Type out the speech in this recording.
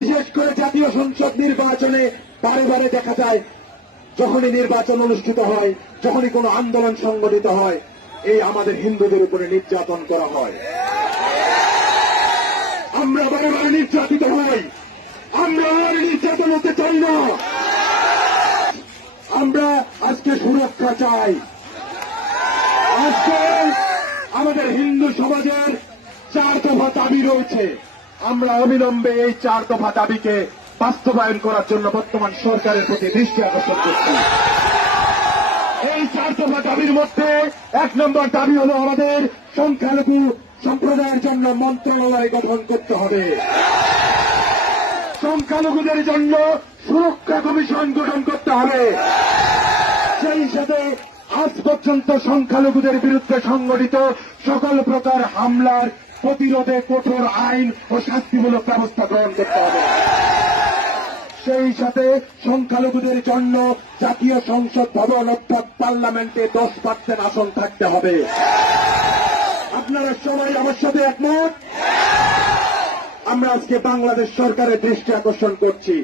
বিশেষ করে জাতীয় সংসদ নির্বাচনে বারে বারে দেখা যায়, যখনই নির্বাচন অনুষ্ঠিত হয়, যখনই কোনো আন্দোলন সংগঠিত হয়, এই আমাদের হিন্দুদের উপরে নির্যাতন করা হয়। আমরা বারে বারে নির্যাতিত হই। আমরা আর নির্যাতন হতে চাই না। আমরা আজকে সুরক্ষা চাই। আজকে আমাদের হিন্দু সমাজের 4 দফা দাবি রয়েছে। আমরা অবিলম্বে এই 4 দফা দাবিকে বাস্তবায়ন করার জন্য বর্তমান সরকারের প্রতি দৃষ্টি আকর্ষণ করছি। এই 4 দফা দাবির মধ্যে 1 নম্বর দাবি হল আমাদের সংখ্যালঘু সম্প্রদায়ের জন্য মন্ত্রণালয় গঠন করতে হবে। সংখ্যালঘুদের জন্য সুরক্ষা কমিশন গঠন করতে হবে। সেই সাথে আজ পর্যন্ত সংখ্যালঘুদের বিরুদ্ধে সংগঠিত সকল প্রকার হামলার প্রতিরোধে কঠোর আইন ও শাস্তিমূলক ব্যবস্থা গ্রহণ করতে হবে। সেই সাথে সংখ্যালঘুদের জন্য জাতীয় সংসদ ভবন অর্থাৎ পার্লামেন্টে 10% আসন থাকতে হবে। আপনারা সবাই আমার সাথে একমত? আমরা আজকে বাংলাদেশ সরকারের দৃষ্টি আকর্ষণ করছি।